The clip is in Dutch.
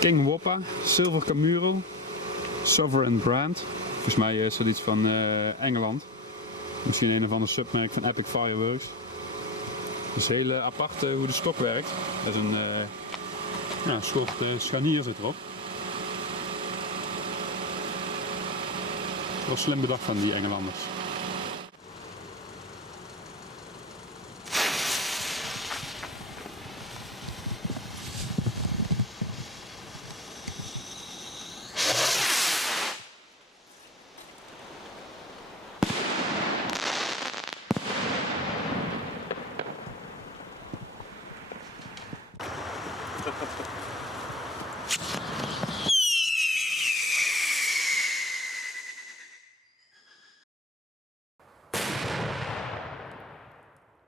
King Whoppa, Silver Camuro, Sovereign Brand. Volgens mij is dat iets van Engeland. Misschien een of ander submerk van Epic Fireworks. Het is heel apart hoe de stok werkt. Dat is een soort scharnier zit erop. Wel slim bedacht van die Engelanders.